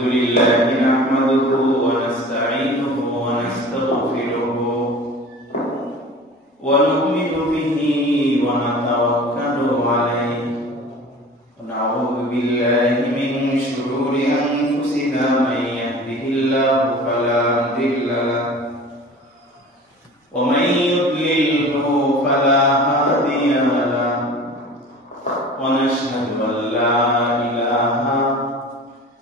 لله نحمده ونستعينه ونستغفره ونؤمن به ونتوكل عليه ونعوذ بالله من شرور أنفسنا من يهده الله فلا مضل له ومن يضلله فلا هادي له ونشهد أن لا إله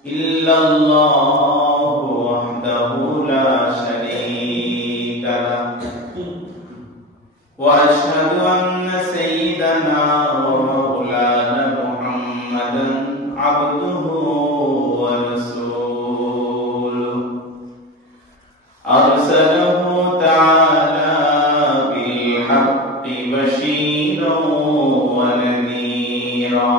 إلا الله وحده لا شريك له وأشهد أن سيدنا ومولانا محمدا عبده ورسوله أرسله تعالى بالحق بشيرا ونذيرا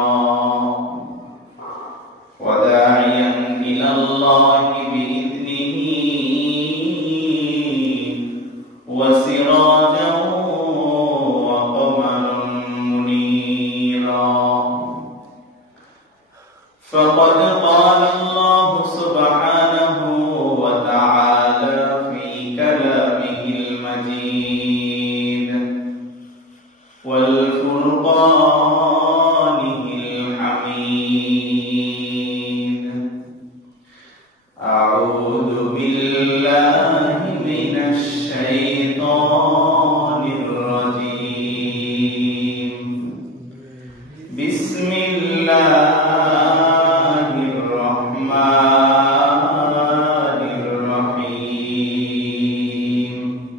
وداعيا إلى الله بإذنه وسراجا وقمرا منيرا فقد قال الله سبحانه وتعالى في كلامه المجيد والفرقانه الحميد أعوذ بالله من الشيطان الرجيم بسم الله الرحمن الرحيم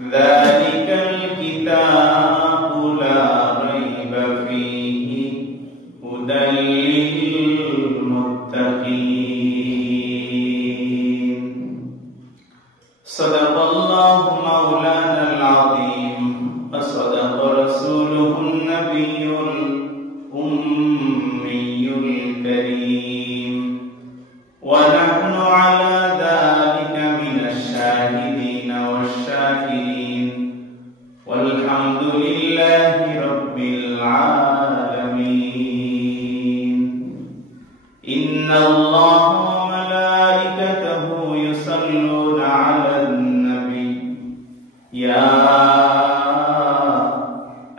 ذلك الكتاب لا ريب فيه هدى للمتقين صدق الله مولانا العظيم وصدق رسوله النبي الأمي الكريم ونحن على ذلك من الشاهدين والشاكرين والحمد لله رب العالمين إن الله وملائكته يصلون على النبي يا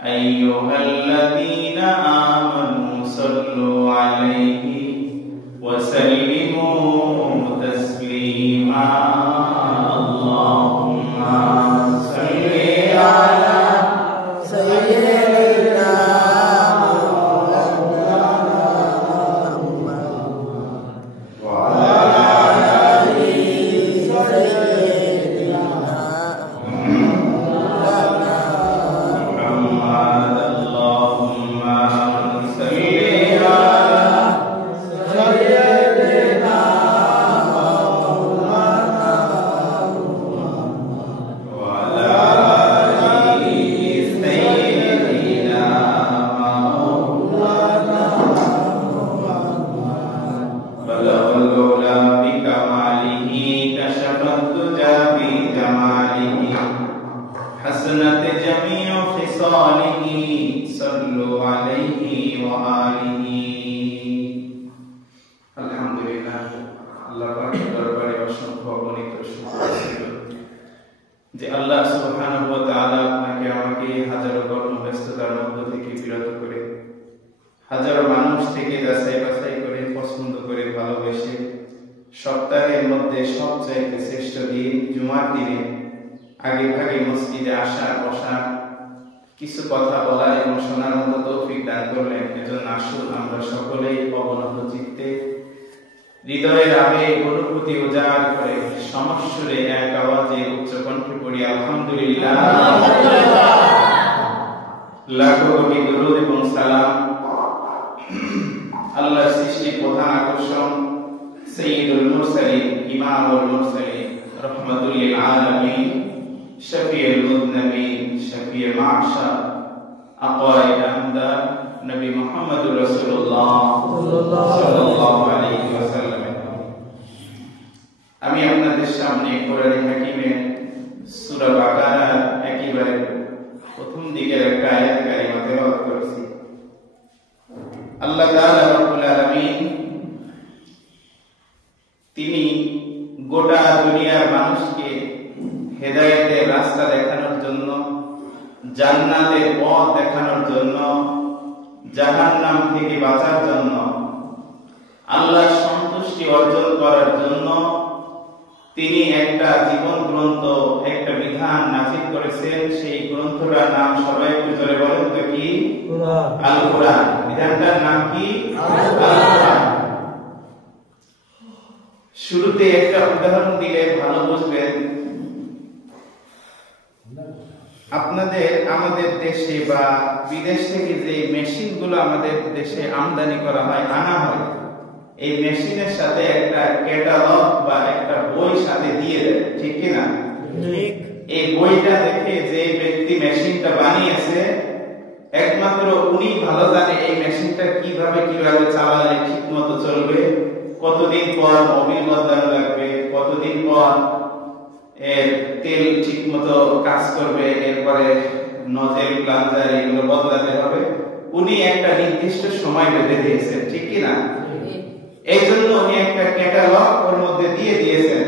أيها الذين آمنوا صلوا عليه وسلموا تسليما اللهم صل على سيدنا حسنت جميع خصاله صلوا عليه وآله الحمد لله আল্লাহ পাকের দরবারে অসংখ্য অগণিত শুকরিয়া যে আল্লাহ সুবহানাহু ওয়া তাআলা আপনাকে আমাকে হাজারো কর্মব্যস্ততার মধ্য থেকে বিরত করে হাজারো মানুষ থেকে যাচাই বাছাই করে পছন্দ করে ভালোবেসে সপ্তাহের মধ্যে সবচাইতে শ্রেষ্ঠ দিন জুমার দিনে আগে ভাগে মসজিদে আসা বসা কিছু কথা বলা এবং শোনার মতো তৌফিক দান করলেন এজন্য আসুন আমরা সকলেই অবনত চিত্তে হৃদয়ের আবেগ অনুভূতি উজাড় করে সমস্বরে এক আওয়াজে উচ্চ কণ্ঠে পড়ি আলহামদুলিল্লাহ লাখো কোটি দরুদ এবং সালাম আল্লাহর সৃষ্টির প্রধান আকর্ষণ সাইয়্যিদুল মুরসালিন ইমামুল মুরসালিন রাহমাতুল লিল আলামিন شفيع المذنبين شفيع معشر أقائد أمدار نبي محمد رسول الله صلى الله عليه وسلم আমি আপনাদের সামনে কোরআন হাকিমের সূরা বাকারার একেবারে প্রথম দিকের একটা আয়াত কারিমা তেলাওয়াত করেছি আল্লাহ তাআলা রব্বুল আলামিন তিনি গোটা দুনিয়ার মানুষকে হেদায়েতের রাস্তা দেখানোর জন্য, জান্নাতের পথ দেখানোর জন্য, জাহান্নাম থেকে বাঁচার জন্য, আল্লাহর সন্তুষ্টি অর্জন করার জন্য তিনি একটা জীবন গ্রন্থ, একটা বিধান নাযিল করেছেন। সেই গ্রন্থটার নাম সবাই একটু জোরে বলেন তো কি? আল কোরআন। বিধানটার নাম কি? আল কোরআন। শুরুতে একটা উদাহরণ দিলে ভালো বুঝবেন। আমাদের দেশে বা বিদেশ থেকে যে মেশিনগুলো আমাদের দেশে আমদানি করা হয়, আনা হয়, এই মেশিনের সাথে একটা ক্যাটালগ বা একটা বই সাথে দিয়ে দেয়, ঠিক কি না? এই বইটা দেখে যে ব্যক্তি মেশিনটা বানিয়েছে একমাত্র উনি ভালো জানে এই মেশিনটা কিভাবে চালালে ঠিক মতো চলবে, কতদিন পর মোবিল বদলানো লাগবে, কতদিন পর এর তেল ঠিক মতো কাজ করবে, এরপরে নজেল প্লাঞ্জার এগুলো বদলাতে হবে। উনি একটা নির্দিষ্ট সময় বেঁধে দিয়েছেন, ঠিক কি না? এই জন্য উনি একটা ক্যাটালগ ওর মধ্যে দিয়ে দিয়েছেন।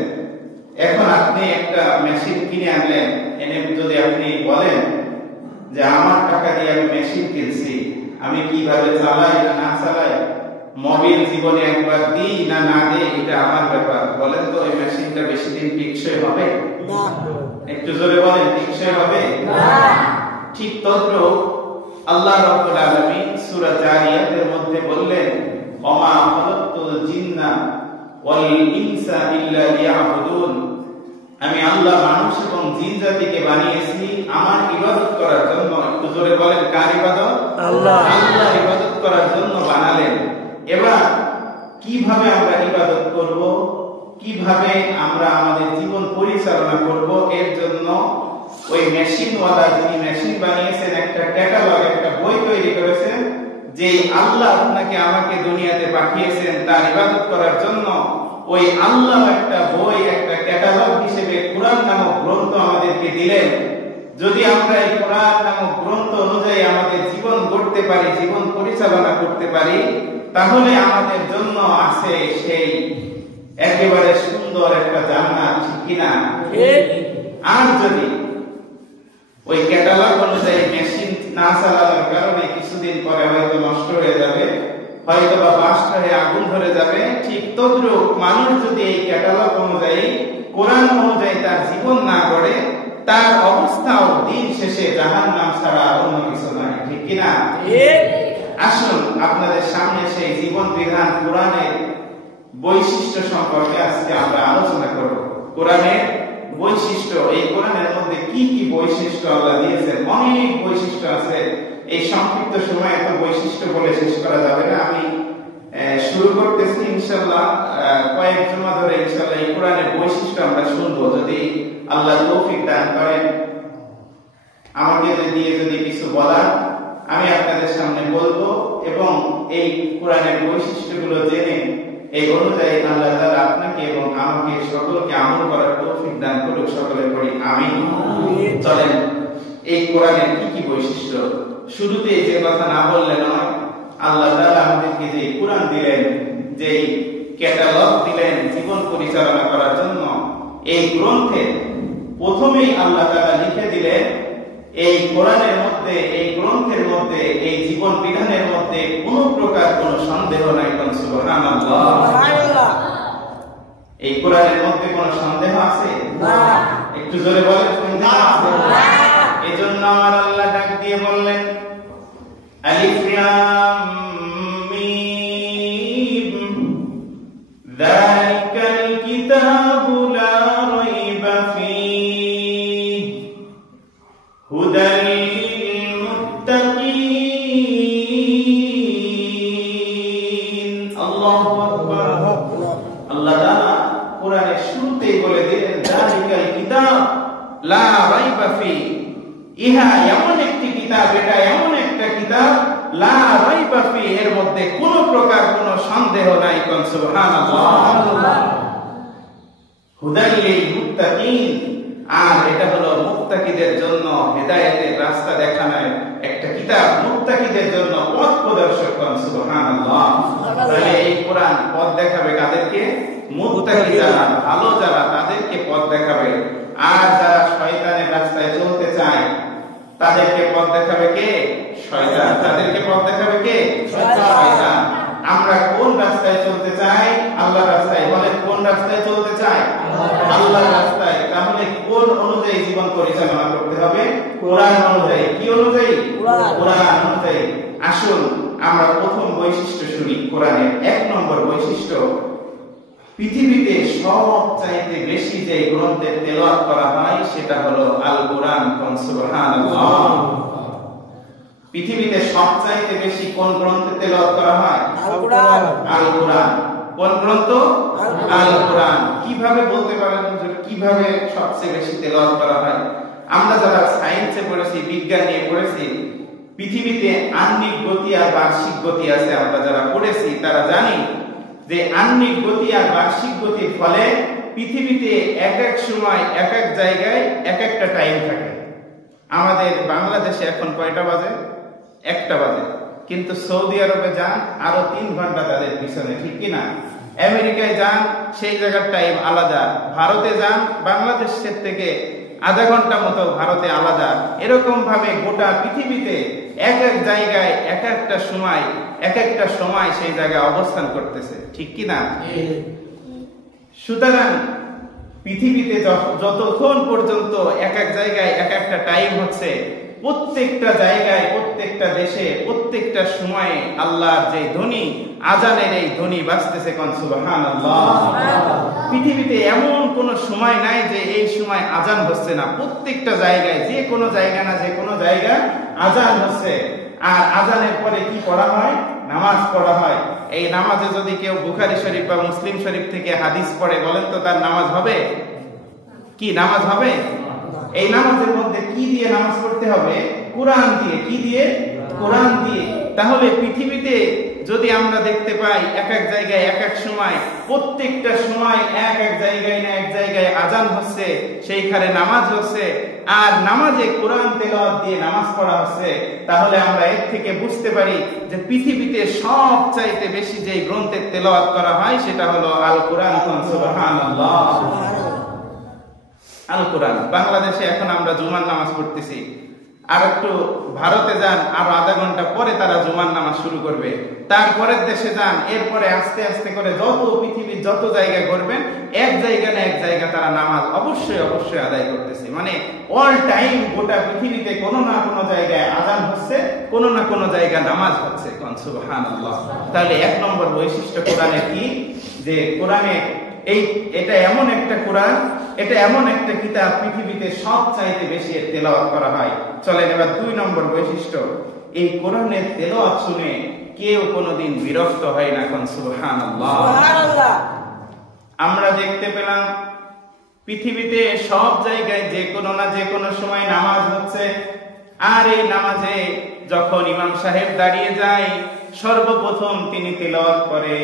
এখন আপনি একটা মেশিন কিনে আনলেন, এনে যদি আপনি বলেন যে আমার টাকা দিয়ে আমি মেশিন কিনছি, আমি কিভাবে চালাই না না চালাই, মোবিল জীবনে একবার দিই না না দিই, এটা আমার ব্যাপার, বলেন তো এই মেশিনটা বেশি দিন টিকসই হবে? না। একটু জোরে বলেন, টিকসই হবে? না। ঠিক তদ্রূপ আল্লাহ রাব্বুল আলামিন সূরা জারিয়াতের মধ্যে বললেন, ওমা খালাকতুল জিন্না ওয়াল ইনসা ইল্লা লিয়াবুদুন, আমি আল্লাহ মানুষ এবং জিন জাতিকে বানিয়েছি আমার ইবাদত করার জন্য। একটু জোরে বলেন, কার ইবাদত? আল্লাহ। আল্লাহর ইবাদত করার জন্য বানালেন। এবার কিভাবে আমরা ইবাদত করব, কিভাবে আমরা আমাদের জীবন পরিচালনা করব, এর জন্য ওই মেশিনওয়ালা যিনি মেশিন বানিয়েছেন একটা ক্যাটালগ, একটা বই তৈরি করেছেন। যে আল্লাহ আপনাকে আমাকে দুনিয়াতে পাঠিয়েছেন তার ইবাদত করার জন্য, ওই আল্লাহ একটা বই, একটা ক্যাটালগ হিসেবে কোরআন নামক গ্রন্থ আমাদেরকে দিলেন। যদি আমরা এই কোরআন নামক গ্রন্থ অনুযায়ী আমাদের জীবন গড়তে পারি, জীবন পরিচালনা করতে পারি, তাহলে আমাদের জন্য আছে সেই একেবারে সুন্দর একটা জান্নাত, ঠিক কিনা? আর যদি ওই ক্যাটালগ অনুযায়ী মেশিন না চালানোর কারণে কিছুদিন পরে হয়তো নষ্ট হয়ে যাবে, হয়তো বা বাস্ট হয়ে আগুন ধরে যাবে, ঠিক তদ্রূপ মানুষ যদি এই ক্যাটালগ অনুযায়ী, কোরআন অনুযায়ী তার জীবন না গড়ে, তার অবস্থাও দিন শেষে জাহান্নাম ছাড়া অন্য কিছু নয়, ঠিক কিনা? আসুন আপনাদের সামনে সেই জীবন বিধান কোরআনের বৈশিষ্ট্য সম্পর্কে আজকে আমরা আলোচনা করব। কোরআনের বৈশিষ্ট্য, এই কোরআনের মধ্যে কি কি বৈশিষ্ট্য আল্লাহ দিয়েছেন, অনেক বৈশিষ্ট্য আছে। এই সংক্ষিপ্ত সময়ে এত বৈশিষ্ট্য বলে শেষ করা যাবে না। আমি শুরু করতেছি ইনশাআল্লাহ, কয়েক জুমা ধরে ইনশাআল্লাহ এই কোরআনের বৈশিষ্ট্য আমরা শুনবো, যদি আল্লাহ তৌফিক দান করেন। আমাকে যদি কিছু বলার আমি আপনাদের সামনে বলবো, এবং এই কোরআনের বৈশিষ্ট্যগুলো জেনে এই অনুযায়ী আল্লাহ তাআলা আপনাকে এবং আমাকে সকলকে আমল করার তৌফিক দান করুক। সকলে পড়ি আমিন। চলেন এই কোরআনের কি কি বৈশিষ্ট্য, শুরুতে যে কথা না বললে নয়, আল্লাহ তাআলা আমাদেরকে যে কোরআন দিলেন, যে ক্যাটালগ দিলেন জীবন পরিচালনা করার জন্য, এই গ্রন্থে প্রথমেই আল্লাহ তাআলা লিখে দিলেন এই কোরআনের মধ্যে, এই গ্রন্থের মধ্যে, এই জীবন বিধানের মধ্যে কোনো প্রকার কোনো সন্দেহ নাই। সুবহানাল্লাহ। এই কোরআনের মধ্যে কোনো সন্দেহ আছে? না। একটু জোরে বলেন, সন্দেহ আছে? না। এজন্য আমার আল্লাহ ডাক দিয়ে বললেন, আলিফ লাম মিম যালিকাল কিতাবু লা রাইবা ফীহি হুদাল লিল মুত্তাকিন। আল্লাহু আকবার। আল্লাহ তাআলা কোরআনের শুরুতেই বলে দিলেন, যালিকাল কিতাব লা রাইবা ফীহি, ইহা এমন একটি কিতাব, এটা এমন একটা কিতাব, লা রাইবা ফীহি, এর মধ্যে কোনো প্রকার কোনো সন্দেহ নাই। সুবহানাল্লাহ। হুদাল লিল মুত্তাকিন, আর এটা হলো মুত্তাকিদের জন্য হেদায়েতের রাস্তা দেখানোর একটা কিতাব, মুত্তাকিদের জন্য পথ প্রদর্শক। সুবহানাল্লাহ। তাহলে এই কোরআন পথ দেখাবে কাদেরকে? মুত্তাকি যারা, ভালো যারা, তাদেরকে পথ দেখাবে। আর যারা শয়তানের রাস্তায় চলতে চায় তাদেরকে পথ দেখাবে কে? শয়তান। তাদেরকে পথ দেখাবে কে? শয়তান। আমরা কোন রাস্তায় চলতে চাই? আল্লাহর রাস্তায়। বলেন কোন রাস্তায় চলতে চাই? আল্লাহর রাস্তায়। তাহলে কোন অনুযায়ী জীবন পরিচালনা করতে হবে? কোরআন অনুযায়ী। কি অনুযায়ী? কোরআন অনুযায়ী। আসুন আমরা প্রথম বৈশিষ্ট্য শুনি কোরআনের। 1 নম্বর বৈশিষ্ট্য, পৃথিবীতে সবচাইতে বেশি যে গ্রন্থের তেলাওয়াত করা হয় সেটা হলো আল কোরআন। সুবহানাল্লাহ। পৃথিবীতে সবচাইতে বেশি কোন গ্রন্থের তেলাওয়াত করা হয়? আল কোরআন। আল কোরআন। কোন গ্রন্থ? আল কোরআন। কিভাবে বলতে পারেন হুজুর, কিভাবে সবচেয়ে বেশি তেলাওয়াত করা হয়? আমরা যারা সায়েন্সে পড়েছি, বিজ্ঞান নিয়ে পড়েছি, পৃথিবীতে আহ্নিক গতি আর বার্ষিক গতি আছে। আমরা যারা পড়েছি তারা জানি যে আহ্নিক গতি আর বার্ষিক গতির ফলে পৃথিবীতে এক এক সময় এক এক জায়গায় এক একটা টাইম থাকে। আমাদের বাংলাদেশে এখন কয়টা বাজে? 1টা বাজে। কিন্তু সৌদি আরবে যান, আরো 3 ঘন্টা তাদের পিছনে, ঠিক কিনা? আমেরিকায় যান, সেই জায়গার টাইম আলাদা। ভারতে যান, বাংলাদেশের থেকে আধা ঘন্টা মতো ভারতে আলাদা। এরকম ভাবে গোটা পৃথিবীতে এক এক জায়গায় এক একটা সময় সেই জায়গায় অবস্থান করতেছে, ঠিক কিনা? সুতরাং পৃথিবীতে যতক্ষণ পর্যন্ত এক এক জায়গায় এক একটা টাইম হচ্ছে, প্রত্যেকটা জায়গায়, প্রত্যেকটা দেশে, প্রত্যেকটা সময়ে আল্লাহর যে ধ্বনি, আজানের এই ধ্বনি বাজতেছে। কোন সুবহানাল্লাহ। পৃথিবীতে এমন কোন সময় নাই যে এই সময় আজান হচ্ছে না। প্রত্যেকটা জায়গায়, যে কোনো জায়গা না যে কোনো জায়গায় আজান হচ্ছে। আর আজানের পরে কি পড়া হয়? নামাজ পড়া হয়। এই নামাজে যদি কেউ বুখারী শরীফ বা মুসলিম শরীফ থেকে হাদিস পড়ে, বলেন তো তার নামাজ হবে? কি নামাজ হবে? এই নামাজের মধ্যে কি দিয়ে নামাজ পড়তে হবে? কোরআন দিয়ে। কি দিয়ে? কোরআন দিয়ে। তাহলে পৃথিবীতে যদি আমরা দেখতে পাই এক এক জায়গায় এক এক সময়, প্রত্যেকটা সময় এক এক জায়গায় না এক জায়গায় আজান হচ্ছে, সেইখানে নামাজ হচ্ছে, আর নামাজে কোরআন তেলাওয়াত দিয়ে নামাজ পড়া হচ্ছে, তাহলে আমরা এর থেকে বুঝতে পারি যে পৃথিবীতে সবচাইতে বেশি যে গ্রন্থের তেলাওয়াত করা হয় সেটা হলো আল কোরআন। সুবহানাল্লাহ। আল কোরআন। বাংলাদেশে এখন আমরা জুমার নামাজ পড়তেছি, আর একটু ভারতে যান, আরো আধা ঘন্টা পরে তারা জুমার নামাজ শুরু করবে। তারপরের দেশে যান, এরপরে আস্তে আস্তে করে যত পৃথিবীর যত জায়গায় করবেন, এক জায়গা না এক জায়গা তারা নামাজ অবশ্যই আদায় করতেছে। মানে অল টাইম গোটা পৃথিবীতে কোনো না কোনো জায়গায় আজান হচ্ছে, কোনো না কোনো জায়গায় নামাজ হচ্ছে। সুবহানাল্লাহ। তাহলে 1 নম্বর বৈশিষ্ট্য কোরআনের কি? যে কোরআনে এটা এমন একটা কোরআন, এটা এমন একটা কিতাব, পৃথিবীতে সবচাইতে বেশি এর তেলাওয়াত করা হয়। চলেন এবার 2 নম্বর বৈশিষ্ট্য, এই কোরআনের তেলাওয়াত শুনে কেউ কোনোদিন বিরক্ত হয় না। কোন সুবহানাল্লাহ। আমরা দেখতে পেলাম পৃথিবীতে সব জায়গায় যে কোনো না যে কোনো সময় নামাজ হচ্ছে, আর এই নামাজে যখন ইমাম সাহেব দাঁড়িয়ে যায়, সর্বপ্রথম তিনি তেলাওয়াত করে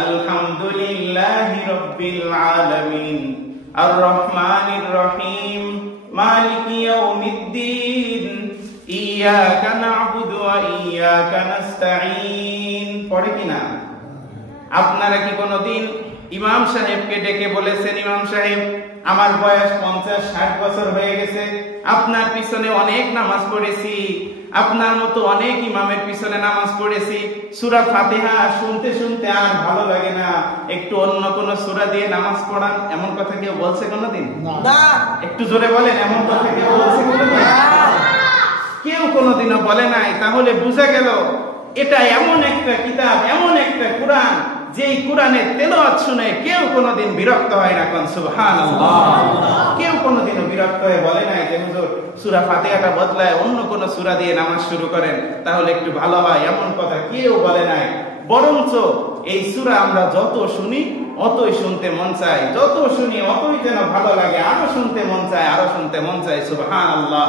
আলহামদুলিল্লাহি রাব্বিল আলামিন আর রহমানির রহিম মালিকি ইয়াউমিদ্দিন ইয়াকা না'বুদু ওয়া ইয়াকা নাস্তাঈন। পড়ে কিনা? আপনারা কি কোনোদিন ইমাম সাহেবকে ডেকে বলেছেন, ইমাম সাহেব আমার বয়স 50-60 বছর হয়ে গেছে, আপনার পিছনে অনেক নামাজ পড়েছি, আপনার মতো অনেক ইমামের পিছনে নামাজ পড়েছি, সূরা ফাতিহা শুনতে শুনতে আর ভালো লাগে না, একটু অন্য কোন সূরা দিয়ে নামাজ পড়ান, এমন কথা কেউ বলছে কোনোদিন? না। একটু জোরে বলেন, এমন কথা কেউ বলছে কোনোদিন? কেউ কোনোদিনও বলে নাই। তাহলে বোঝা গেল এটা এমন একটা কিতাব, এমন একটা কোরআন, যেই কোরআনের তেলাওয়াত শুনে কেউ কোনোদিন বিরক্ত হয় না। কোন সুবহানাল্লাহ। কেউ কোনোদিনও বিরক্ত হয়ে বলে নাই যে হুজুর সূরা ফাতিহাটা বদলায় অন্য কোন সূরা দিয়ে নামাজ শুরু করেন, তাহলে একটু ভালো হয়, এমন কথা কেউ বলে নাই। বরঞ্চ এই সূরা আমরা যত শুনি অতই শুনতে মন চায়, যত শুনি অতই যেন ভালো লাগে, আরো শুনতে মন চায়, আরো শুনতে মন চায়। সুবহানাল্লাহ।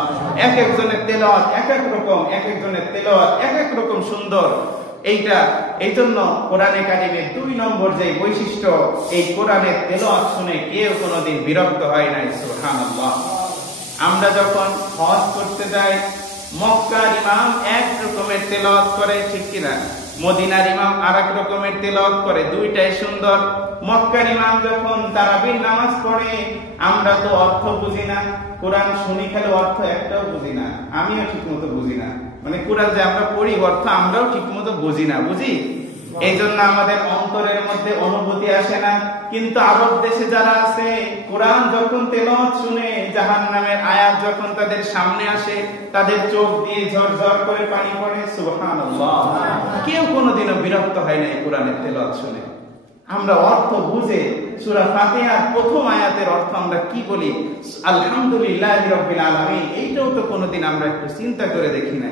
এক একজনের তেলাওয়াত এক এক রকম, এক একজনের তেলাওয়াত এক এক রকম সুন্দর। এই জন্য কোরআনে কারিমের 2 নম্বর যে বৈশিষ্ট্য, এই কোরআনের তেলাওয়াত শুনে কেউ কোনোদিন বিরক্ত হয় নাই। সুবহানাল্লাহ। আমরা যখন হজ করতে যাই, মক্কার ইমাম এক রকমের তেলাওয়াত করে, ঠিক কিনা? মদিনার ইমাম আরেক রকমের তেলাওয়াত করে, দুইটাই সুন্দর। মক্কার ইমাম যখন তারাবির নামাজ পড়ে, আমরা তো অর্থ বুঝি না, কোরআন শুনি খালি অর্থ একটাও বুঝি না, আমিও ঠিকমতো বুঝি না, মানে কোরআন যে আমরা পড়ি অর্থ আমরাও ঠিকমতো বুঝি না, বুঝি, এই জন্য আমাদের অন্তরের মধ্যে অনুভূতি আসে না। কিন্তু আরব দেশে যারা আছে, কোরআন যখন তেলাওয়াত শুনে, জাহান্নামের আয়াত যখন তাদের সামনে আসে, তাদের চোখ দিয়ে ঝরঝর করে পানি পড়ে। সুবহানাল্লাহ। কেউ কোনোদিনও বিরক্ত হয় না এই কোরআনের তেলাওয়াত শুনে। আমরা অর্থ বুঝে সূরা ফাতিহার প্রথম আয়াতের অর্থ আমরা কি বলি, আলহামদুলিল্লাহি রাব্বিল আলামিন, এইটাও তো কোনোদিন আমরা একটু চিন্তা করে দেখি না।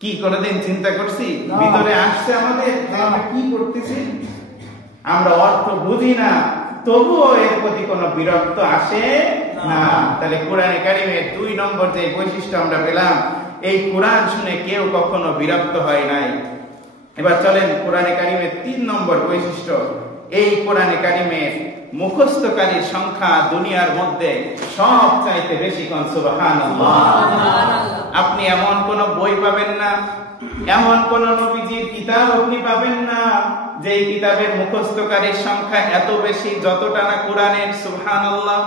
কি কোনোদিন চিন্তা করছি? ভিতরে আসছে আমাদের যে আমরা কি করতেছি? আমরা অর্থ বুঝি না, তবুও এর প্রতি কোনো বিরক্ত আসে না। তাহলে কোরআনে কারিমের 2 নম্বর যে বৈশিষ্ট্য আমরা পেলাম, এই কোরআন শুনে কেউ কখনো বিরক্ত হয় নাই। এবার চলেন কোরআনে কারিমের 3 নম্বর বৈশিষ্ট্য। এই কোরআনে কারিমের মুখস্থকারীর সংখ্যা দুনিয়ার মধ্যে সবচাইতে বেশি। কোন সুবহানাল্লাহ। আপনি এমন কোন বই পাবেন না, এমন কোন নবীজির কিতাব আপনি পাবেন না যে কিতাবের মুখস্থকারীর সংখ্যা এত বেশি যতটা না কোরআনের। সুবহানাল্লাহ।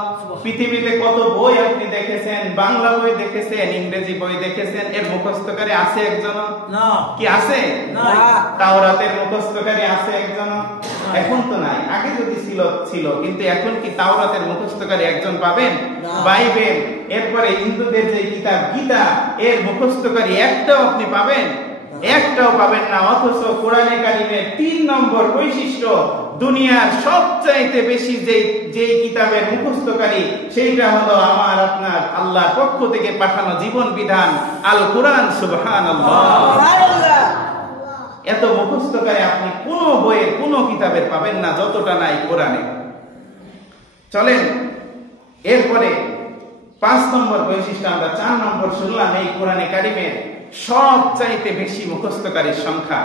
পৃথিবীতে কত বই আপনি দেখেছেন, বাংলা বই দেখেছেন, ইংরেজি বই দেখেছেন, এর মুখস্থকারী আছে একজন? না। কি আছে? না। তাওরাতের মুখস্থকারী আছে একজন? এখন তো নাই, আগে যদি ছিল, কিন্তু এখন কি তাওরাতের মুখস্থকারী একজন পাবেন? বাইবেল, এরপরে হিন্দুদের যে কিতাব গীতা, এর মুখস্থকারী একটাও আপনি পাবেন? একটাও পাবেন না। অথচ কোরআনে কারিমের 3 নম্বর বৈশিষ্ট্য, দুনিয়ার সবচাইতে বেশি যে কিতাবের মুখস্থকারী, সেইটা হলো আমার আপনার আল্লাহর পক্ষ থেকে পাঠানো জীবন বিধান আল কোরআন। সুবহানাল্লাহ। এত মুখস্থকারী আপনি কোন বইয়ের কোন কিতাবের পাবেন না যতটা নাই কোরআনে। চলেন এরপরে 5 নম্বর বৈশিষ্ট্য আমরা 4 নম্বর শুনলাম এই কোরআনে কারিমের সবচাইতে বেশি মুখস্থকারীর সংখ্যা।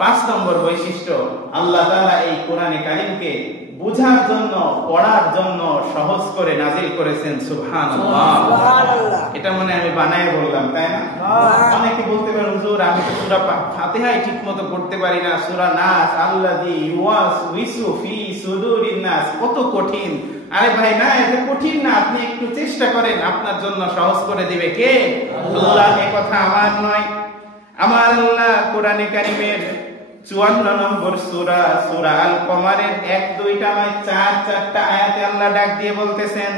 5 নম্বর বৈশিষ্ট্য, আল্লাহ তাআলা এই কোরআনে কারিমকে বুঝার জন্য, পড়ার জন্য সহজ করে নাজিল করেছেন। সুবহানাল্লাহ। এটা মনে আমি বানায় বললাম, তাই না? অনেকে বলতে পারেন, হুজুর আমি তো সূরা ফাতিহাই ঠিকমতো পড়তে পারি না, সূরা নাস, আল্লাযী ইউওয়াসউইসু ফি সুদুরিন নাস, কত কঠিন। আরে ভাই না, এটা কঠিন না, আপনি একটু চেষ্টা করেন, আপনার জন্য সহজ করে দিবে কে? আল্লাহ। এই কথা আমার নয়, আমার আল্লাহ কোরআনে কারিমের 54 নম্বর সূরা, সূরা আল কমারের 1-2টা নয় 4-4টা আয়াতে আল্লাহ ডাক দিয়ে বলতেছেন,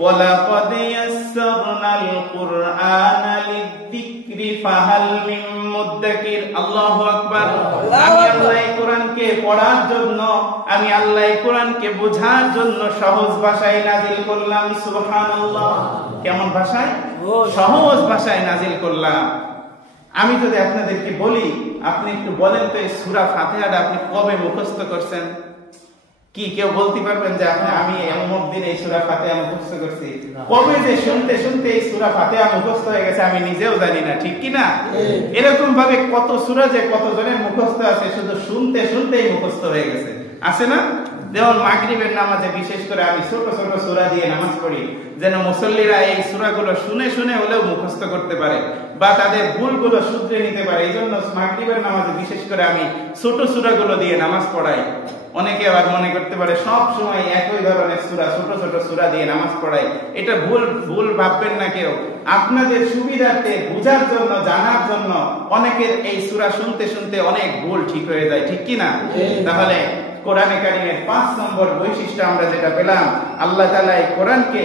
ওয়ালাকাদ ইয়াসসারনাল কুরআনা লিযিকরি ফাহাল মিন মুদ্দাকির। আল্লাহু আকবার। আমি আল্লাহ এই কোরআনকে পড়ার জন্য, আমি আল্লাহ এই কোরআনকে বোঝার জন্য সহজ ভাষায় নাজিল করলাম। সুবহানাল্লাহ। কেমন ভাষায়? সহজ ভাষায় নাজিল করলাম। আমি যদি আপনাদেরকে বলি, আপনি একটু বলেন তো এই সূরা ফাতিহাটা আপনি কবে মুখস্থ করছেন? কি কেউ বলতে পারবেন যে আমি অমুক দিন এই সূরা ফাতিহা মুখস্থ করছি? কবে যে শুনতে শুনতে এই সূরা ফাতিহা মুখস্থ হয়ে গেছে আমি নিজেও জানি না, ঠিক কি না? এরকম ভাবে কত সূরা যে কতজনের মুখস্থ আছে, শুধু শুনতে শুনতেই মুখস্থ হয়ে গেছে, আছে না? যেমন মাগরিবের নামাজে বিশেষ করে আমি ছোট ছোট সূরা দিয়ে নামাজ পড়ি, যেন মুসল্লিরা এই সূরাগুলো শুনে শুনে হলেও মুখস্থ করতে পারে বা তাদের ভুলগুলো শুধরে নিতে পারে। এই জন্য মাগরিবের নামাজে বিশেষ করে আমি ছোট সূরাগুলো দিয়ে নামাজ পড়াই। অনেকে আবার মনে করতে পারে সব সময় একই ধরনের সূরা, ছোট ছোট সূরা দিয়ে নামাজ পড়াই। এটা ভুল ভাববেন না কেউ। আপনাদের সুবিধার্থে, বুঝার জন্য, জানার জন্য অনেকের এই সূরা শুনতে শুনতে অনেক ভুল ঠিক হয়ে যায়, ঠিক কি না? তাহলে কোরআনে কারিমের 5 নম্বর বৈশিষ্ট্য আমরা যেটা পেলাম, আল্লাহ তাআলা এই কোরআনকে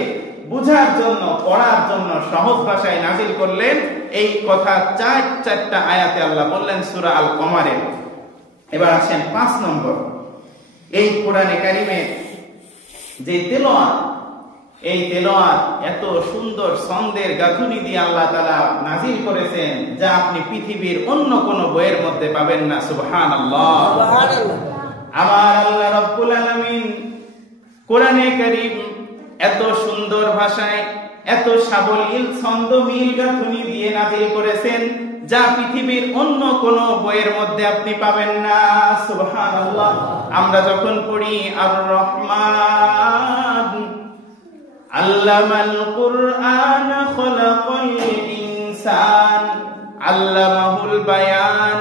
বুঝার জন্য, পড়ার জন্য সহজ ভাষায় নাজিল করলেন। এই কথা 4-4টা আয়াতে আল্লাহ বললেন সূরা আল কমারে। এবার আসেন 5 নম্বর, এই কোরআনে কারিমের যে তেলাওয়াত, এই তেলাওয়াত এত সুন্দর ছন্দের গাঁথুনি দিয়ে আল্লাহ তাআলা নাজিল করেছেন যা আপনি পৃথিবীর অন্য কোন বইয়ের মধ্যে পাবেন না। সুবহানাল্লাহ। আমার আল্লাহ রাব্বুল আলামিন কোরআনে কারীম এত সুন্দর ভাষায়, এত সাবলীল ছন্দ মিল গাঁথুনি দিয়ে নাজিল করেছেন যা পৃথিবীর অন্য কোন বইয়ের মধ্যে আপনি পাবেন না। সুবহানাল্লাহ। আমরা যখন পড়ি আর রহমান আল্লামাল কুরআন খালাকাল ইনসান আল্লামাহুল বায়ান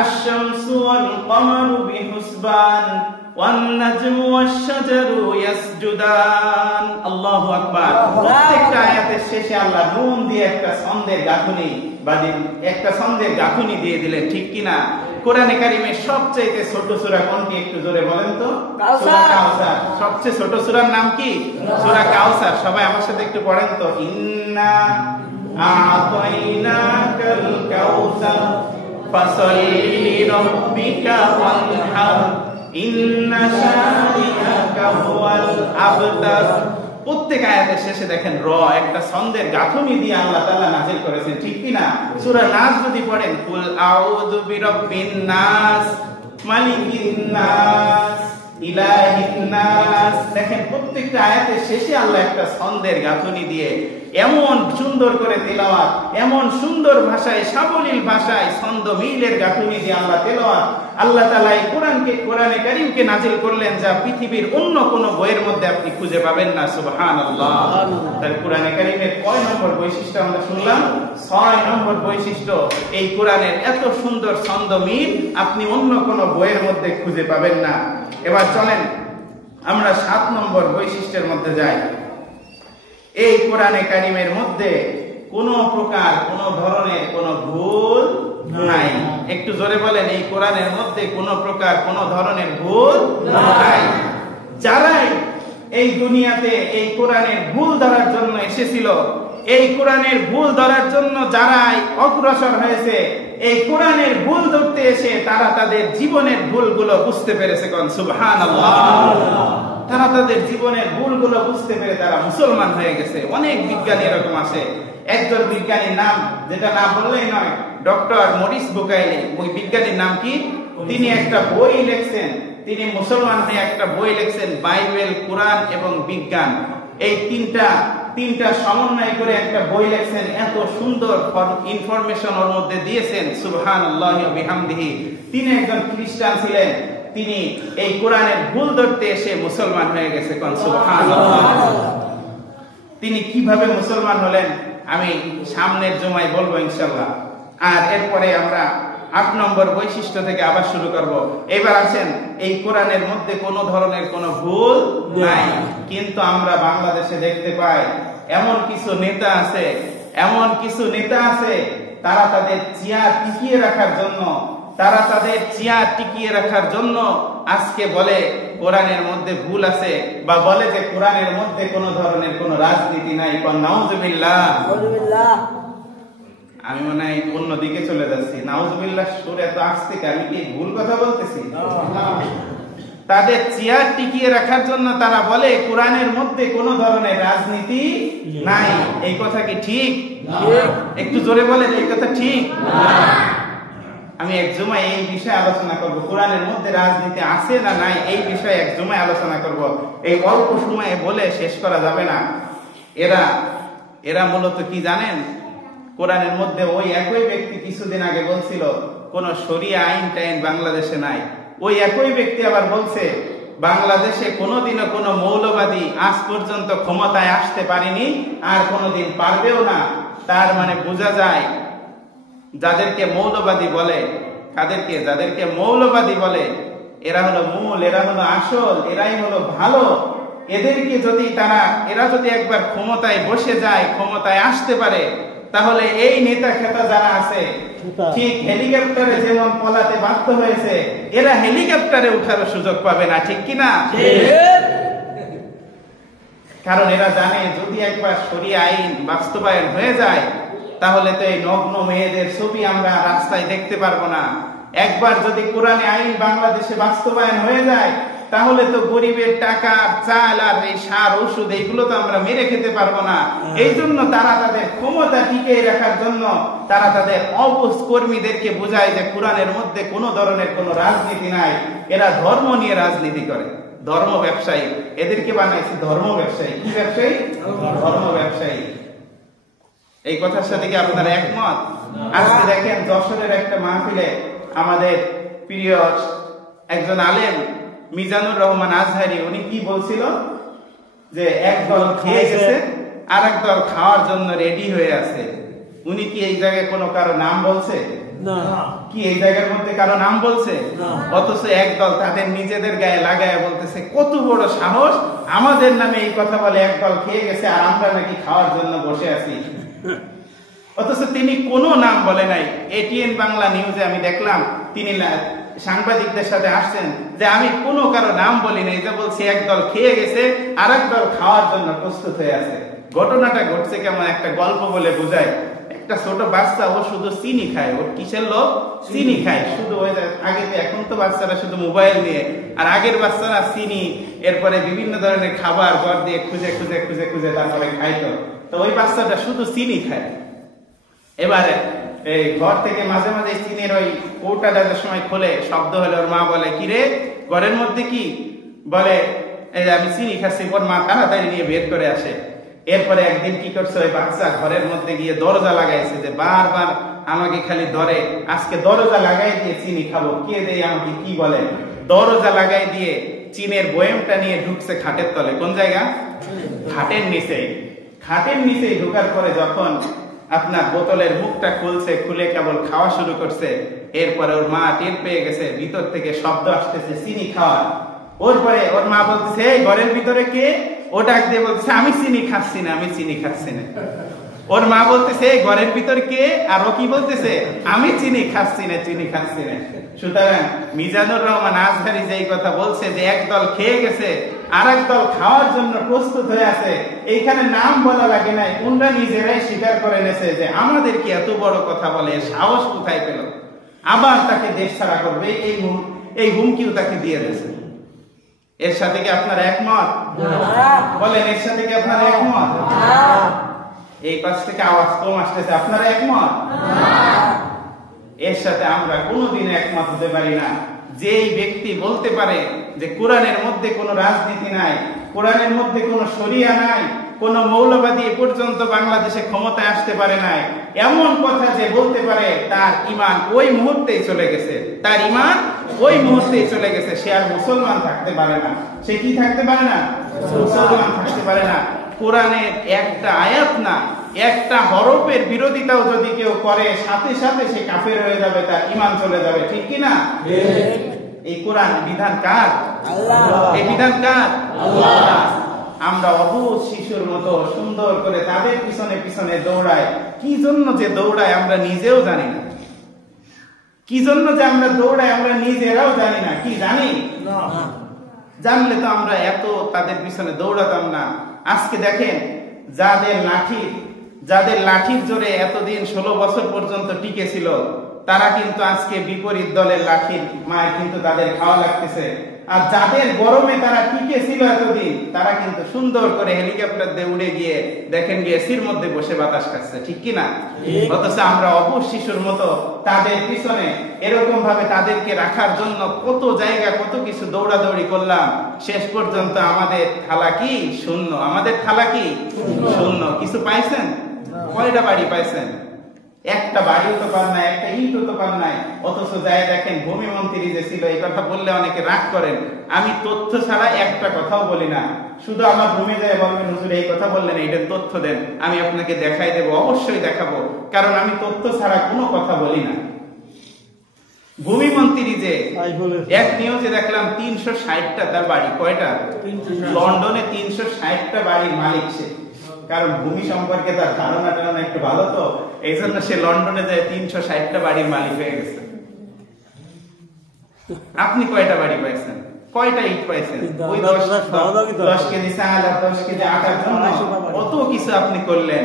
আশ-শামসু ওয়াল কমারু বিহুসবান ওয়ান নাজমু ওয়াশ-শাজারু ইয়াসজুদান। আল্লাহু আকবার। প্রত্যেকটা আয়াতের শেষে আল্লাহ নুন দিয়ে একটা ছন্দের গাঁথুনি একটা ছন্দের গাঁথুনি দিয়ে দিলেন, ঠিক কিনা? কোরআনে কারিমের সবচেয়ে ছোট সূরা কোনটি একটু জোরে বলেন তো? সূরা কাউসার। সবচেয়ে ছোট সূরার নাম কি? সূরা কাউসার। সবাই আমার সাথে একটু পড়েন তো। ইন্না আ'তাইনাকাল কাউসার ফাসাল্লি লিরাব্বিকা ওয়ানহার ইন্না শানিআকা হুয়াল আবতার। প্রত্যেক আয়াতের শেষে দেখেন একটা ছন্দের গাঁথুনি দিয়ে আল্লাহ তাআলা নাযিল করেছেন, ঠিক কি না? সূরা নাস যদি পড়েন, কুল আউযু বিরাব্বিন নাস মালিকিন নাস ইলাহিন নাস, দেখেন প্রত্যেকটা আয়াতের শেষে আল্লাহ একটা ছন্দের গাঁথুনি দিয়ে এমন সুন্দর করে তেলাওয়াত, এমন সুন্দর ভাষায়, সাবলীল ভাষায় ছন্দ মিলের গাঁথুনি দিয়ে আল্লাহ তেলাওয়াত আল্লাহ তাআলা এই কোরআনে কারীমকে নাযিল করলেন, যা পৃথিবীর অন্য কোন বইয়ের মধ্যে আপনি খুঁজে পাবেন না। সুবহানাল্লাহ। তার কোরআনে কারীমের কয় নম্বর বৈশিষ্ট্য আমরা শুনলাম? 6 নম্বর বৈশিষ্ট্য। এই কোরআনের এত সুন্দর ছন্দ মিল আপনি অন্য কোন বইয়ের মধ্যে খুঁজে পাবেন না। এবার চলেন আমরা 7 নম্বর বৈশিষ্ট্যের মধ্যে যাই। এই কোরআনে কারীমের মধ্যে কোন প্রকার, কোন ধরনের কোন ভুল নাই। একটু জোরে বলেন, এই কোরআনের মধ্যে কোন প্রকার, কোন ধরনের ভুল নাই। যারাই এই দুনিয়াতে এই কোরআনের ভুল ধরার জন্য এসেছিল, এই কোরআনের ভুল ধরার জন্য যারাই অগ্রসর হয়েছে, এই কোরআনের ভুল ধরতে এসে তারা তাদের জীবনের ভুলগুলো বুঝতে পেরেছে। কোন সুবহানাল্লাহ। তারা তাদের জীবনের ভুলগুলো বুঝতে পেরে তারা মুসলমান হয়ে গেছে। অনেক বিজ্ঞানী এরকম আছে। একজন বিজ্ঞানীর নাম, যেটা না বললেই নয়, ডক্টর মরিস বুকাইলি। ওই বিজ্ঞানীর নাম কি? তিনি একটা বই লিখছেন, তিনি মুসলমান হয়ে একটা বই লিখছেন, বাইবেল, কোরআন এবং বিজ্ঞান, এই তিনটা সমন্বয় করে একটা বই লিখছেন। এত সুন্দর ইনফরমেশন ওর মধ্যে দিয়েছেন। সুবহানাল্লাহি ওয়া বিহামদিহি। তিনি একজন খ্রিস্টান ছিলেন, তিনি এই কোরআনের ভুল ধরতে এসে মুসলমান হয়ে গেছে। কোন সুবহানাল্লাহ। তিনি কিভাবে মুসলমান হলেন আমি সামনের জুমায় বলবো ইনশাআল্লাহ। আর এরপরে আমরা 8 নম্বর বৈশিষ্ট্য থেকে আবার শুরু করব। এবার আছেন, এই কোরআনের মধ্যে কোনো ধরনের কোনো ভুল নাই। কিন্তু আমরা বাংলাদেশে দেখতে পাই এমন কিছু নেতা আছে, তারা তাদের চেয়ার টিকিয়ে রাখার জন্য আজকে বলে কোরআনের মধ্যে ভুল আছে, বা বলে যে কোরআনের মধ্যে কোনো ধরনের কোনো রাজনীতি নাই। নাউজুবিল্লাহ। আমি মনে হয় অন্যদিকে চলে যাচ্ছি। নাউজুবিল্লাহ সুর এত আসছে, আমি কি ভুল কথা বলতেছি? তাদের চেয়ার টিকিয়ে রাখার জন্য তারা বলে কোরআনের মধ্যে কোনো ধরনের রাজনীতি নাই। এই কথা কি ঠিক? একটু জোরে বলেন, এই কথা ঠিক? আমি এক জুমায় এই বিষয়ে আলোচনা করব। কোরআনের মধ্যে রাজনীতি আছে না নাই, এই বিষয়ে এক জুমায় আলোচনা করব। এই অল্প সময়ে বলে শেষ করা যাবে না। এরা মূলত কি জানেন? কোরআনের মধ্যে ওই একই ব্যক্তি কিছুদিন আগে বলছিল কোন শরিয়া আইন বাংলাদেশে নাই। ওই একই ব্যক্তি আবার বলছে বাংলাদেশে কোনোদিনও কোনো মৌলবাদী আজ পর্যন্ত ক্ষমতায় আসতে পারেনি, আর কোনোদিন পারবেও না। তার মানে বোঝা যায় যাদেরকে মৌলবাদী বলে এরা হলো মূল, এরা হলো আসল, এরাই হলো ভালো। এরা যদি একবার ক্ষমতায় বসে যায়, ক্ষমতায় আসতে পারে, তাহলে এই নেতা খেতা যারা আছে, ঠিক হেলিকপ্টারে যেমন পলাতে বাধ্য হয়েছে, এরা হেলিকপ্টারে উঠার সুযোগ পাবে না। ঠিক কিনা? কারণ এরা জানে যদি একবার শরিয়া আইন বাস্তবায়ন হয়ে যায়, তাহলে তো এই নগ্ন মেয়েদের ছবি আমরা রাস্তায় দেখতে পারবো না। একবার যদি কোরআনে আইন বাংলাদেশে বাস্তবায়ন হয়ে যায়, তাহলে তো গরিবের টাকা, চাল আর এই সার, ওষুধ, এইগুলো তো আমরা মেরে খেতে পারবো না। এই জন্য তারা তাদের ক্ষমতা টিকিয়ে রাখার জন্য তারা তাদের অবুঝ কর্মীদেরকে বোঝায় যে কোরআনের মধ্যে কোনো ধরনের কোনো রাজনীতি নাই। এরা ধর্ম নিয়ে রাজনীতি করে, ধর্ম ব্যবসায়ী। এদেরকে বানাইছে ধর্ম ব্যবসায়ী। কি ব্যবসায়ী? ধর্ম ব্যবসায়ী। এই কথার সাথে কি আপনারা একমত? আজকে দেখেন যশোরের একটা মাহফিলে আমাদের প্রিয় একজন আলেম মিজানুর রহমান আজহারি, উনি কি বলছিল যে এক দল খেয়ে গেছে, আর এক দল খাওয়ার জন্য রেডি হয়ে আছে। উনি কি এই জায়গায় কোনো কারো নাম বলছে? না। কি এই জায়গার মধ্যে কারো নাম বলছে? না। অথচ একদল তাদের নিজেদের গায়ে লাগায় বলতেছে কত বড় সাহস, আমাদের নামে এই কথা বলে, একদল খেয়ে গেছে আর আমরা নাকি খাওয়ার জন্য বসে আছি। অথচ তিনি কোনো নাম বলে নাই। এটিএন বাংলা নিউজে আমি দেখলাম তিনি সাংবাদিকদের সাথে আসছেন যে আমি কোনো কারো নাম বলি নাই, যে বলছি একদল খেয়ে গেছে আর একদল খাওয়ার জন্য প্রস্তুত হয়ে আছে। ঘটনাটা ঘটছে কেমন একটা গল্প বলে বোঝায়। একটা ছোট বাচ্চা, ও শুধু চিনি খায়, ওর কিসের লোভ? চিনি খায় শুধু। ওই আগে তো, এখন তো বাচ্চারা শুধু মোবাইল নিয়ে, আর আগের বাচ্চারা চিনি এরপরে বিভিন্ন ধরনের খাবার ঘর দিয়ে খুঁজে খুঁজে খুঁজে খুঁজে তারপরে খাইতো। তো ওই বাচ্চাটা শুধু চিনি খায়। এবারে এই ঘর থেকে মাঝে মাঝে চিনির ওই কৌটা যাওয়ার সময় খোলে, শব্দ হলে ওর মা বলে, কিরে ঘরের মধ্যে কি? বলে আমি চিনি খাচ্ছি। ওর মা তাড়াতাড়ি নিয়ে বের করে আসে। এরপরে একদিন কি করছে, ওই বাচ্চা ঘরের মধ্যে গিয়ে দরজা লাগাইছে, যে বারবার আমাকে খালি ধরে, আজকে দরজা লাগাই দিয়ে চিনি খাবো, কে দেয় আমাকে কি বলে। দরজা লাগাই দিয়ে চিনের বয়ামটা নিয়ে ঢুকছে খাটের তলে। কোন জায়গা? খাটের নিচে। খাটের নিচে ঢোকার পরে যখন আপনার বোতলের মুখটা খুলছে, খুলে কেবল খাওয়া শুরু করছে, এরপরে ওর মা টের পেয়ে গেছে ভিতর থেকে শব্দ আসতেছে চিনি খাওয়া। ওর পরে ওর মা বলতেছে, এই ঘরের ভিতরে কে? ও ডাক দিয়ে বলতেছে, আমি চিনি খাচ্ছি না, আমি চিনি খাচ্ছি না। ওর মা বলতেছে, এই ঘরের ভিতর কে? আর ও কি বলতেছে, আমি চিনি খাচ্ছি না, চিনি খাচ্ছি না। সুতরাং মিজানুর রহমান আজহারি যেই কথা বলছে যে একদল খেয়ে গেছে আর একদল খাওয়ার জন্য প্রস্তুত হয়ে আছে, এইখানে নাম বলা লাগে নাই, উনরা নিজেরাই স্বীকার করে নেছে যে আমাদের কি এত বড় কথা বলে, সাহস কোথায় পেল, আবার তাকে দেশ ছাড়া করবে এই হুমকিও তাকে দিয়ে দিয়েছে। এর সাথে কি আপনার একমত? বলেন, এর সাথে কি আপনার একমত? এই পাশ থেকে আওয়াজ কম আসতেছে, আপনারা একমত? এর সাথে আমরা কোনোদিন একমত হতে পারি না। যেই ব্যক্তি বলতে পারে যে কোরআনের মধ্যে কোনো রাজনীতি নাই, কোরআনের মধ্যে কোনো শরিয়া নাই, কোন মৌলবাদী এ পর্যন্ত বাংলাদেশে ক্ষমতায় আসতে পারে নাই, এমন কথা যে বলতে পারে, তার ঈমান ওই মুহূর্তেই চলে গেছে, তার ঈমান ওই মুহূর্তেই চলে গেছে। সে আর মুসলমান থাকতে পারে না। সে কি থাকতে পারে না? মুসলমান থাকতে পারে না। কোরআনের একটা আয়াত না, একটা হরফের বিরোধিতাও যদি কেউ করে, সাথে সাথে সে কাফের হয়ে যাবে, তার ঈমান চলে যাবে। ঠিক কি না? এই কোরআন বিধান কার? আল্লাহ। এই বিধান কার? আল্লাহ। আমরা অবুঝ শিশুর মতো সুন্দর করে তাদের পিছনে পিছনে দৌড়াই। কি জন্য যে দৌড়াই আমরা নিজেও জানি না। কি জন্য যে আমরা দৌড়াই আমরা নিজেরাও জানি না। কি জানি? জানলে তো আমরা এত তাদের পিছনে দৌড়াতাম না। আজকে দেখেন, যাদের লাঠির জোরে এতদিন 16 বছর পর্যন্ত টিকে ছিল, তারা কিন্তু আজকে বিপরীত দলের লাঠির মায় কিন্তু তাদের খাওয়া লাগতেছে। আর যাদের গরমে তারা টিকে ছিল এতদিন, তারা কিন্তু সুন্দর করে হেলিকপ্টার দিয়ে উড়ে গিয়ে দেখেন এসির মধ্যে বসে বাতাস খাচ্ছে। ঠিক কিনা? অথচ আমরা অবুঝ শিশুর মতো তাদের পিছনে এরকম ভাবে তাদেরকে রাখার জন্য কত জায়গা কত কিছু দৌড়াদৌড়ি করলাম, শেষ পর্যন্ত আমাদের থালা কি শূন্য। আমাদের থালা কি শূন্য। কিছু পাইছেন? কয়টা বাড়ি পাইছেন? একটা বাড়িও তো পান নাই, একটা ইটও তো পান নাই। অথচ যায় দেখেন ভূমি মন্ত্রী যে ছিল, এই কথা বললে অনেকে রাগ করেন, আমি তথ্য ছাড়া একটা কথাও বলি না। শুধু আমার ভূমি যায় বলবেন, হুজুর এই কথা বললেন, এইটার তথ্য দেন, আমি আপনাকে দেখাই দেব। অবশ্যই দেখাবো, কারণ আমি তথ্য ছাড়া কোনো কথা বলি না। ভূমি মন্ত্রী যে এক নিউজে দেখলাম 360টা তার বাড়ি। কয়টা? লন্ডনে 360টা বাড়ির মালিক সে। কারণ ভূমি সম্পর্কে তার ধারণাটা একটু ভালো, তো এই জন্য সে লন্ডনে যায় 360টা বাড়ির মালিক হয়ে গেছে। আপনি কয়টা বাড়ি পাইছেন? কয়টা ইট পাইছেন? ওই 10 কেজি চাল আর 10 কেজি আটার জন্য কত কিছু আপনি করলেন,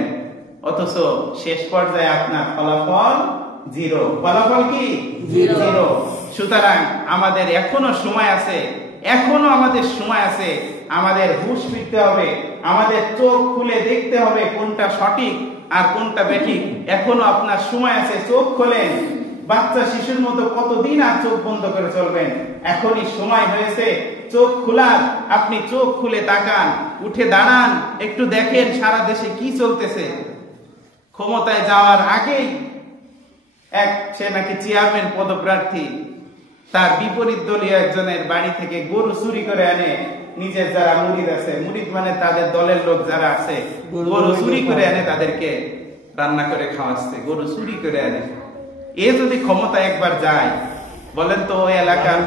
অথচ শেষ পর্যায়ে আপনার ফলাফল জিরো। ফলাফল কি? জিরো। সুতরাং আমাদের এখনো সময় আছে, এখনো আমাদের সময় আছে। আমাদের হুঁশ ফিরতে হবে, আমাদের চোখ খুলে দেখতে হবে কোনটা সঠিক আর কোনটা বেঠিক। এখনো আপনার সময় আছে, চোখ খোলেন। বাচ্চা শিশুর মতো কতদিন আর চোখ বন্ধ করে চলবেন? এখনই সময় হয়েছে চোখ খোলার। আপনি চোখ খুলে তাকান, উঠে দাঁড়ান, একটু দেখেন সারা দেশে কি চলতেছে। ক্ষমতায় যাওয়ার আগেই সে নাকি চেয়ারম্যান পদপ্রার্থী, তার বিপরীত দলীয় একজনের বাড়ি থেকে গরু চুরি করে আনে। নিজের যারা মুরিদ আছে, মুরিদ মানে তাদের দলের লোক যারা আছে, গরু চুরি করে আনে তাদেরকে রান্না করে খাওয়াচ্ছে, গরু চুরি করে আনে। এ যদি ক্ষমতা একবার যায়, বলেন তো ওই এলাকার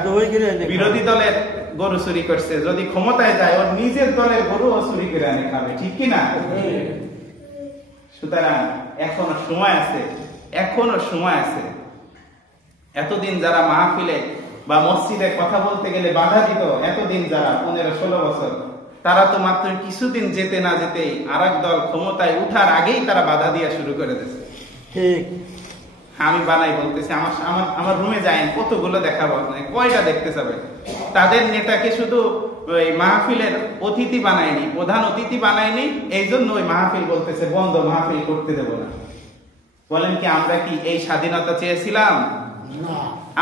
বিরোধী দলের গরু চুরি করছে, যদি ক্ষমতায় যায় ওর নিজের দলের গরু ও চুরি করে আনে খাবে, ঠিক কিনা? সুতরাং এখনো সময় আছে, এখনো সময় আছে। এতদিন যারা মাহফিলে বা মসজিদে কথা বলতে গেলে বাধা দিত, এতদিন যারা 15-16 বছর, তারা তো মাত্র কিছুদিন যেতে না যেতেই আরেক দল ক্ষমতায় উঠার আগেই তারা বাধা দিয়া শুরু করে দিয়েছে। ঠিক, আমি বানাই বলতেছি, আমার রুমে যায়েন, কতগুলো দেখাবো, কয়টা দেখতে যাবে। তাদের নেতাকে শুধু ওই মাহফিলের অতিথি বানায়নি, প্রধান অতিথি বানায়নি, এই জন্য ওই মাহফিল বলতেছে বন্ধ, মাহফিল করতে দেব না। বলেন কি আমরা কি এই স্বাধীনতা চেয়েছিলাম?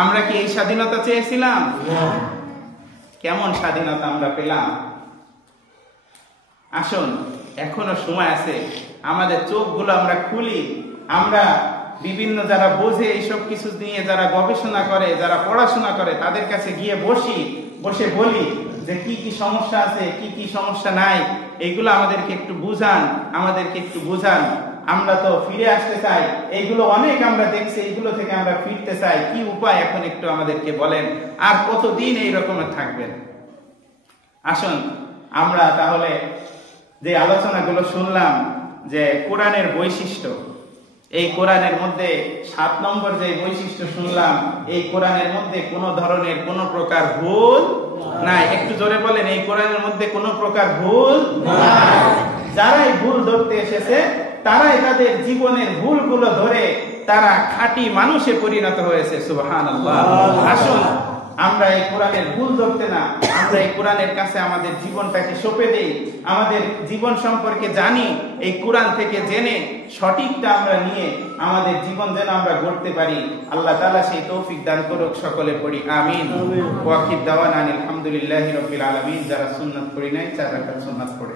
আমরা কি এই স্বাধীনতা চেয়েছিলাম? কেমন স্বাধীনতা আমরা পেলাম? আসুন, এখনো সময় আছে, আমাদের চোখগুলো আমরা খুলি, আমরা বিভিন্ন যারা বোঝে এইসব কিছু নিয়ে, যারা গবেষণা করে, যারা পড়াশোনা করে, তাদের কাছে গিয়ে বসে বলি যে কি কি সমস্যা আছে, কি কি সমস্যা নাই, এইগুলো আমাদেরকে একটু বুঝান। আমরা তো ফিরে আসতে চাই, এইগুলো অনেক আমরা দেখছি, এইগুলো থেকে আমরা ফিরতে চাই, কি উপায় এখন একটু আমাদেরকে বলেন। আর কতদিন এই রকমের থাকবেন? আসুন, আমরা তাহলে যে আলোচনাগুলো শুনলাম, যে কোরআনের বৈশিষ্ট্য, এই কোরআনের মধ্যে 7 নম্বর যে বৈশিষ্ট্য শুনলাম, এই কোরআনের মধ্যে কোনো ধরনের কোনো প্রকার ভুল নাই। একটু জোরে বলেন, এই কোরআনের মধ্যে কোনো প্রকার ভুল নাই। যারাই ভুল ধরতে এসেছে, তারাই তাদের জীবনের ভুলগুলো ধরে তারা খাঁটি মানুষে পরিণত হয়েছে। সুবহানাল্লাহ। আসুন, আমরা এই কোরআনের ভুল ধরতে না, আমরা এই কোরআনের কাছে আমাদের জীবনটাকে সঁপে দেই, আমাদের জীবন সম্পর্কে জানি, এই কোরআন থেকে জেনে সঠিকটা আমরা নিয়ে আমাদের জীবন যেন আমরা গড়তে পারি। আল্লাহ তাআলা সেই তৌফিক দান করুক। সকলে পড়ি আমিন। ওয়া আখির দাওয়ানা আলহামদুলিল্লাহি রাব্বিল আলামিন। যারা সুন্নাত পড়ি নাই, 4 রাকাত সুন্নাত পড়ে